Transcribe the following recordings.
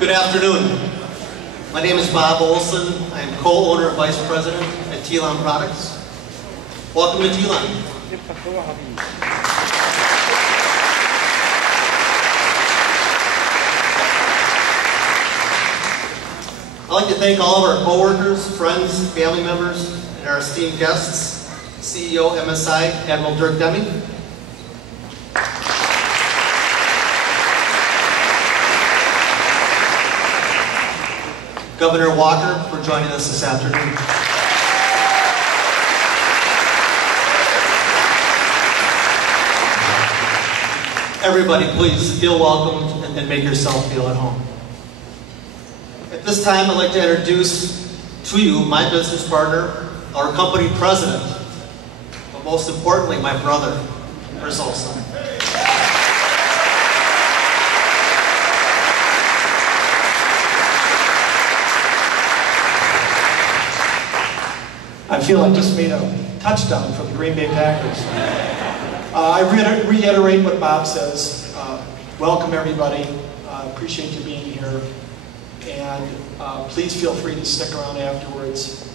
Good afternoon. My name is Bob Olson. I am co-owner and vice president at T-Lon Products. Welcome to T-Lon. I'd like to thank all of our co-workers, friends, family members, and our esteemed guests, CEO MSI, Admiral Dirk Debbink. Governor Walker for joining us this afternoon. Everybody, please feel welcome and make yourself feel at home. At this time, I'd like to introduce to you my business partner, our company president, but most importantly, my brother, Chris Olson. I feel I just made a touchdown for the Green Bay Packers. I reiterate what Bob says. Welcome everybody. Appreciate you being here. And please feel free to stick around afterwards.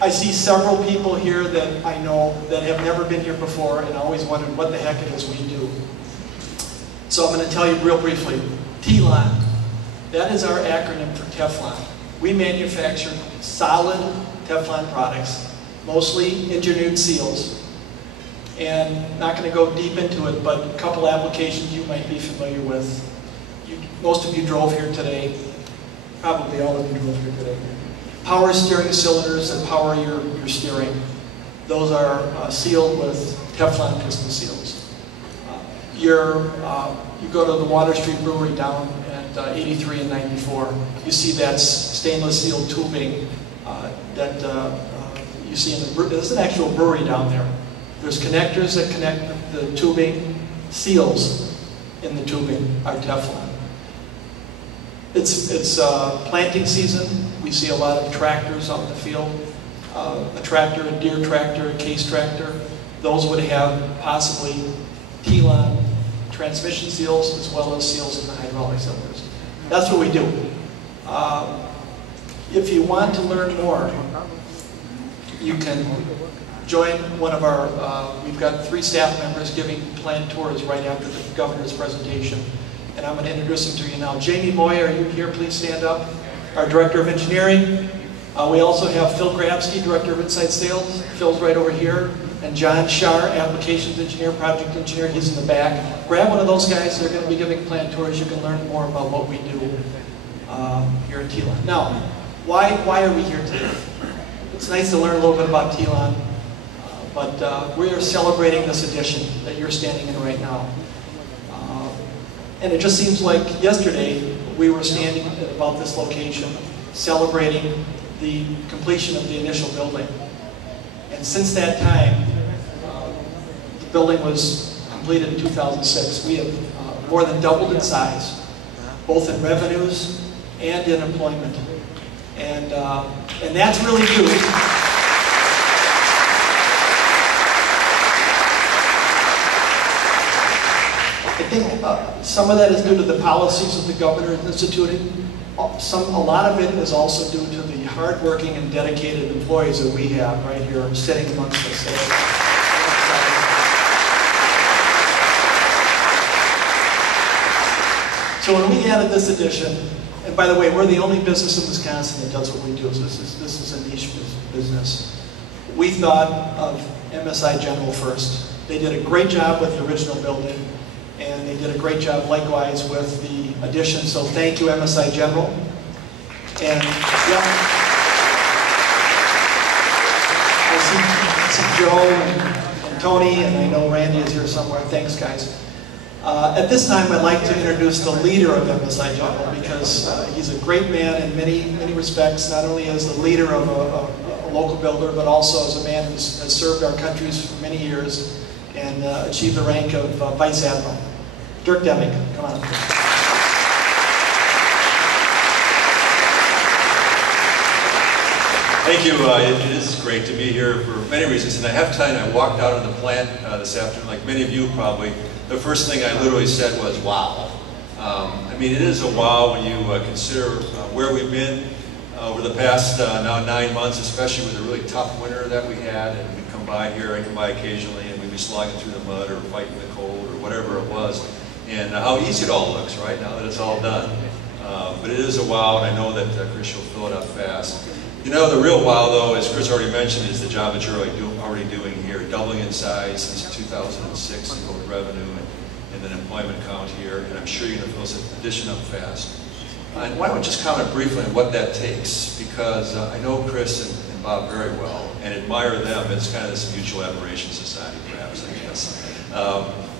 I see several people here that I know that have never been here before and always wondered what the heck it is we do. So I'm going to tell you real briefly. T-Lon, that is our acronym for Teflon. We manufacture solid Teflon products, mostly engineered seals. And not going to go deep into it, but a couple applications you might be familiar with. Most of you drove here today. Probably all of you drove here today. Power steering cylinders that power your steering. Those are sealed with Teflon piston seals. You go to the Water Street Brewery down at 83 and 94. You see that's stainless steel tubing that you see in the brewery. There's an actual brewery down there. There's connectors that connect the tubing. Seals in the tubing are Teflon. It's planting season. We see a lot of tractors out in the field. A tractor, a Deere tractor, a Case tractor. Those would have possibly T-Lon transmission seals as well as seals in the hydraulic cylinders. That's what we do. If you want to learn more, you can join one of our, we've got 3 staff members giving plant tours right after the governor's presentation. And I'm going to introduce them to you now. Jamie Moy, are you here? Please stand up. Our Director of Engineering. We also have Phil Grabsky, Director of Inside Sales. Phil's right over here. And John Shar, Applications Engineer, Project Engineer. He's in the back. Grab one of those guys. They're going to be giving plant tours. You can learn more about what we do here at T-Lon. Now, why are we here today? It's nice to learn a little bit about T-Lon, but we are celebrating this edition that you're standing in right now. And it just seems like yesterday we were standing at about this location celebrating the completion of the initial building. And since that time, the building was completed in 2006. We have more than doubled in size, both in revenues and in employment. And that's really due. I think some of that is due to the policies that the governor is instituting. A lot of it is also due to the hardworking and dedicated employees that we have right here sitting amongst us today. So when we added this addition, and by the way, we're the only business in Wisconsin that does what we do. So this is a niche business. We thought of MSI General first. They did a great job with the original building, and they did a great job likewise with the addition. So thank you, MSI General. And yeah, I see Joe and Tony, and I know Randy is here somewhere. Thanks, guys. At this time, I'd like to introduce the leader of MSI General because he's a great man in many respects, not only as the leader of a local builder, but also as a man who has served our countries for many years and achieved the rank of Vice Admiral. Dirk Debbink, come on. Thank you. It is great to be here for many reasons, and I have to tell you, I walked out of the plant this afternoon, like many of you probably. The first thing I literally said was, wow. I mean, it is a wow when you consider where we've been over the past now 9 months, especially with a really tough winter that we had. And we'd come by here, I'd come by occasionally, and we'd be slogging through the mud or fighting the cold or whatever it was. And how easy it all looks, right, now that it's all done. But it is a wow, and I know that Chris will fill it up fast. You know, the real wow, though, as Chris already mentioned, is the job that you're already doing here, doubling in size since 2006 in both revenue and then employment count here, and I'm sure you're going to fill this addition up fast. And why don't we just comment briefly on what that takes, because I know Chris and Bob very well and admire them. It's kind of this mutual admiration society, perhaps, I guess.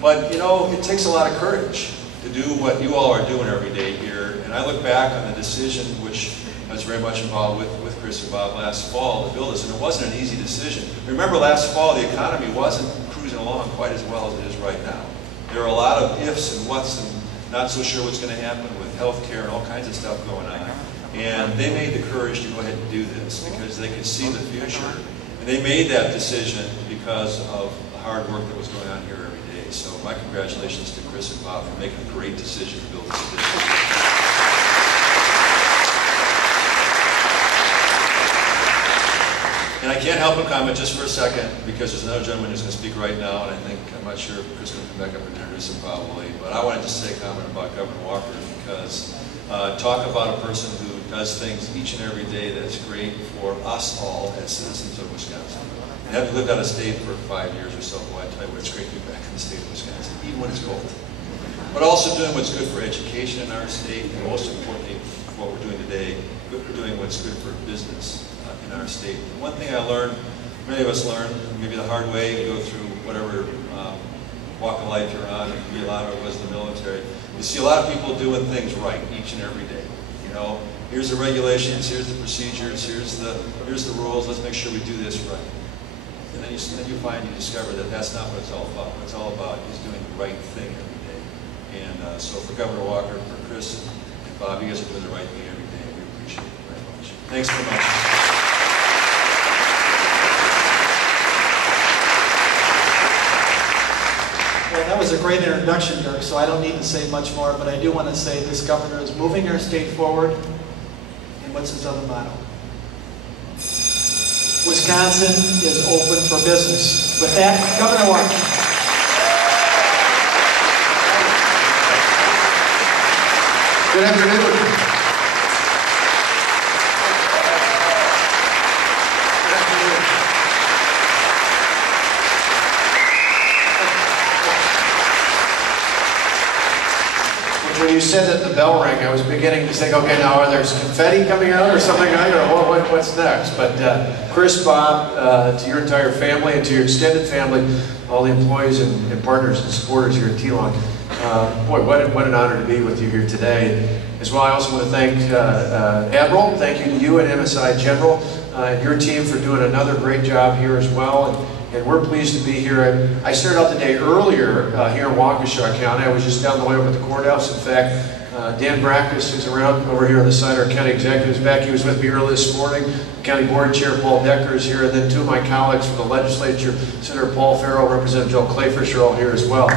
But, you know, it takes a lot of courage to do what you all are doing every day here, and I look back on the decision, which I was very much involved with Chris and Bob last fall to build this, and it wasn't an easy decision. Remember last fall, the economy wasn't cruising along quite as well as it is right now. There are a lot of ifs and whats and not so sure what's going to happen with healthcare and all kinds of stuff going on. And they made the courage to go ahead and do this because they could see the future. And they made that decision because of the hard work that was going on here every day. So my congratulations to Chris and Bob for making a great decision to build this business. And I can't help but comment just for a second, because there's another gentleman who's going to speak right now, and I'm not sure if Chris can come back up and introduce him probably, but I wanted to say a comment about Governor Walker, because talk about a person who does things each and every day that's great for us all as citizens of Wisconsin. And having lived out of state for 5 years or so, boy, I tell you what, it's great to be back in the state of Wisconsin, even when it's cold. But also doing what's good for education in our state, and most importantly, what we're doing today, we're doing what's good for business in our state. And one thing I learned, many of us learn, maybe the hard way, you go through whatever walk of life you're on, it can be a lot of it was in the military. You see a lot of people doing things right each and every day. You know, here's the regulations, here's the procedures, here's the rules, let's make sure we do this right. And then you discover that that's not what it's all about. What it's all about is doing the right thing every day. And so for Governor Walker, for Chris and Bob, you guys are doing the right thing every day. We appreciate it very much. Thanks very much. Well, that was a great introduction, Dirk, so I don't need to say much more, but I do want to say this governor is moving our state forward. And what's his other motto? Wisconsin is open for business. With that, Governor Walker. Good afternoon. When you said that the bell rang, I was beginning to think, okay, now are there confetti coming out or something? I don't know what's next. But Chris, Bob, to your entire family and to your extended family, all the employees and partners and supporters here at T-Lon, boy, what an honor to be with you here today. As well, I also want to thank Admiral. Thank you to you and MSI General and your team for doing another great job here as well. And we're pleased to be here. I started out the day earlier here in Waukesha County. I was just down the way over at the courthouse. In fact, Dan Brackus, who's around over here on the side, our county executive, is back. He was with me early this morning. County Board Chair Paul Decker is here, and then two of my colleagues from the legislature, Senator Paul Farrell, Representative Joe Clayfish, are all here as well.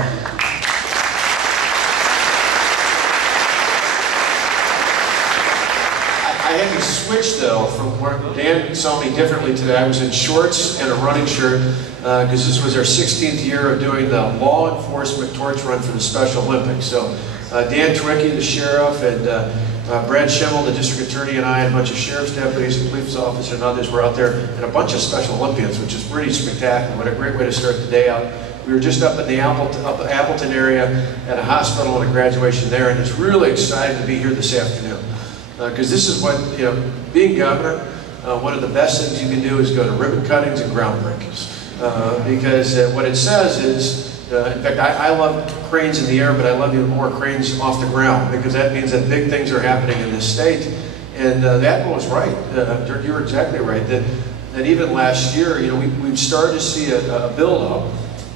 I had to switch though from where Dan saw me differently today. I was in shorts and a running shirt because this was our 16th year of doing the law enforcement torch run for the Special Olympics. So Dan Twicke, the sheriff, and Brad Schimmel, the district attorney, and I, and a bunch of sheriff's deputies and police officers and others were out there, and a bunch of Special Olympians, which is pretty spectacular. What a great way to start the day out. We were just up in the Appleton area at a hospital and a graduation there, and it's really excited to be here this afternoon. Because this is what, you know, being governor, one of the best things you can do is go to ribbon cuttings and groundbreakings. Because what it says is, in fact, I love cranes in the air, but I love even more cranes off the ground, because that means that big things are happening in this state. And that was right. Dirk, you were exactly right. That even last year, you know, we've started to see a build-up.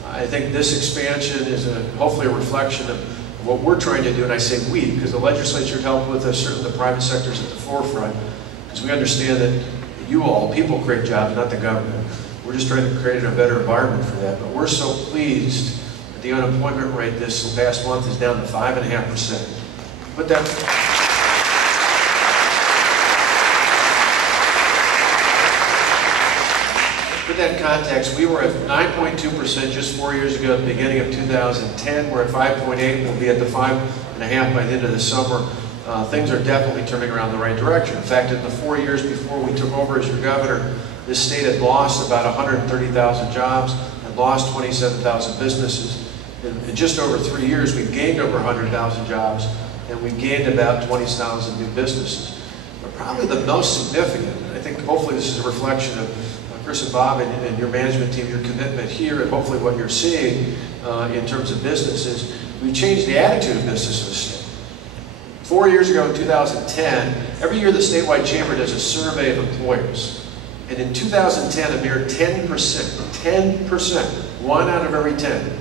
I think this expansion is hopefully a reflection of what we're trying to do, and I say we, because the legislature helped with us, certainly the private sector's at the forefront, because we understand that you all, people create jobs, not the government. We're just trying to create a better environment for that. But we're so pleased that the unemployment rate this past month is down to 5.5%. Put that in context, we were at 9.2% just 4 years ago at the beginning of 2010. We're at 5.8. We'll be at the 5.5 by the end of the summer. Things are definitely turning around the right direction. In fact, in the 4 years before we took over as your governor, this state had lost about 130,000 jobs and lost 27,000 businesses. In just over 3 years, we've gained over 100,000 jobs and we've gained about 20,000 new businesses. But probably the most significant, and I think hopefully this is a reflection of Chris and Bob and your management team, your commitment here, and hopefully what you're seeing in terms of businesses, we've changed the attitude of business in the state. 4 years ago in 2010, every year the statewide chamber does a survey of employers. And in 2010, a mere 10%, 1 out of every 10,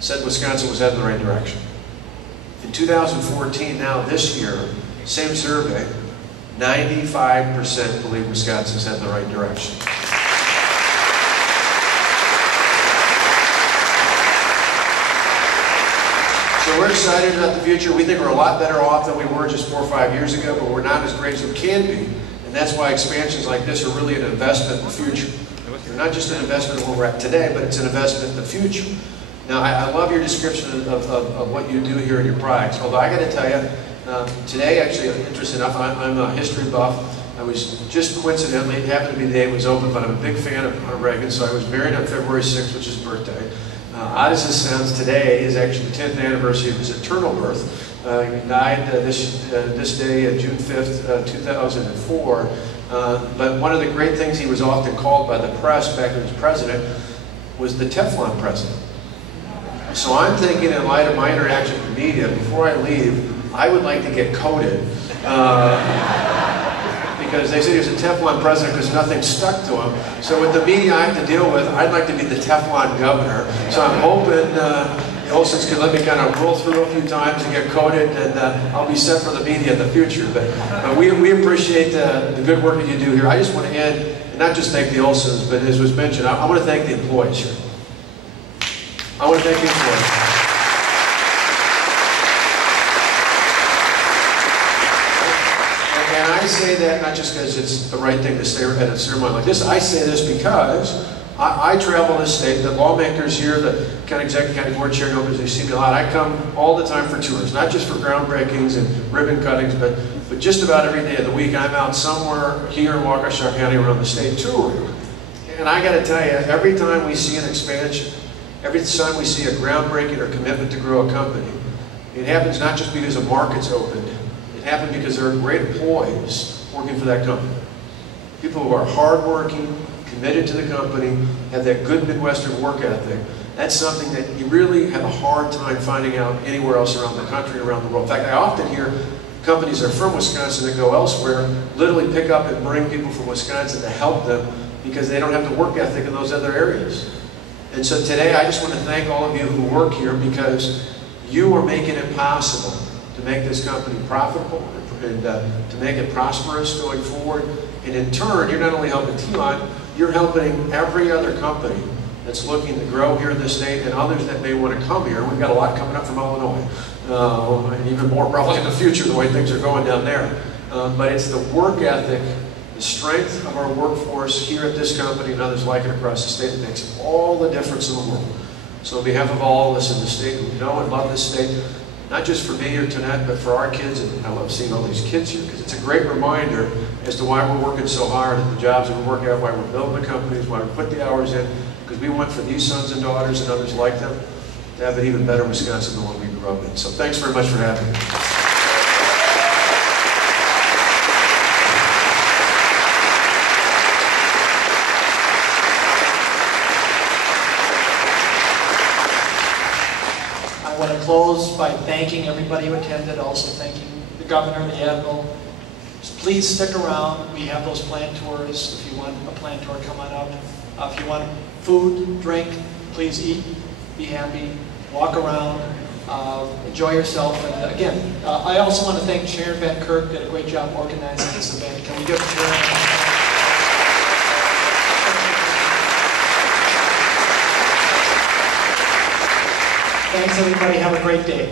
said Wisconsin was heading in the right direction. In 2014, now this year, same survey, 95% believe Wisconsin's heading in the right direction. So we're excited about the future. We think we're a lot better off than we were just 4 or 5 years ago, but we're not as great as we can be. And that's why expansions like this are really an investment in the future. They're not just an investment in where we're at today, but it's an investment in the future. Now, I love your description of what you do here in your products. Although I got to tell you, today, actually, interesting enough, I'm a history buff. I was just coincidentally, it happened to be the day it was open, but I'm a big fan of Reagan, so I was married on February 6th, which is his birthday. Odd as this sounds, today is actually the 10th anniversary of his eternal birth. He died this day, June 5th, 2004. But one of the great things he was often called by the press back when he was president was the Teflon president. So I'm thinking, in light of my interaction with the media, before I leave, I would like to get coated. Because they said he was a Teflon president because nothing stuck to him. So with the media I have to deal with, I'd like to be the Teflon governor. So I'm hoping the Olsons can let me kind of roll through a few times and get coated, and I'll be set for the media in the future. But we appreciate the good work that you do here. I just want to end, and not just thank the Olsons, but as was mentioned, I want to thank the employees here. I want to thank the employees. And I say that not just because it's the right thing to say at a ceremony like this. I say this because I travel this state. The lawmakers here, the county executive, county board chair, nobody, they see me a lot. I come all the time for tours, not just for groundbreakings and ribbon cuttings, but just about every day of the week. I'm out somewhere here in Waukesha County around the state touring. And I got to tell you, every time we see an expansion, every time we see a groundbreaking or commitment to grow a company, it happens not just because a market's opened. It happened because there are great employees working for that company. People who are hardworking, committed to the company, have that good Midwestern work ethic. That's something that you really have a hard time finding out anywhere else around the country, around the world. In fact, I often hear companies that are from Wisconsin that go elsewhere literally pick up and bring people from Wisconsin to help them because they don't have the work ethic in those other areas. And so today, I just want to thank all of you who work here because you are making it possible to make this company profitable and to make it prosperous going forward. And in turn, you're not only helping T-Lon, you're helping every other company that's looking to grow here in the state and others that may want to come here. We've got a lot coming up from Illinois, and even more probably in the future, the way things are going down there. But it's the work ethic, the strength of our workforce here at this company and others like it across the state that makes all the difference in the world. So on behalf of all of us in the state who know and love this state, not just for me or Tonette, but for our kids, and I love seeing all these kids here because it's a great reminder as to why we're working so hard at the jobs that we're working at, why we're building the companies, why we put the hours in, because we want for these sons and daughters and others like them to have an even better Wisconsin than one we grew up in. So thanks very much for having me. I want to close by thanking everybody who attended, also thanking the governor, the admiral. So please stick around. We have those plant tours. If you want a plant tour, come on up. If you want food, drink, please eat, be happy, walk around, enjoy yourself. And again, I also want to thank Sharon Van Kirk, did a great job organizing this event. Can we give Sharon? Thanks everybody, have a great day.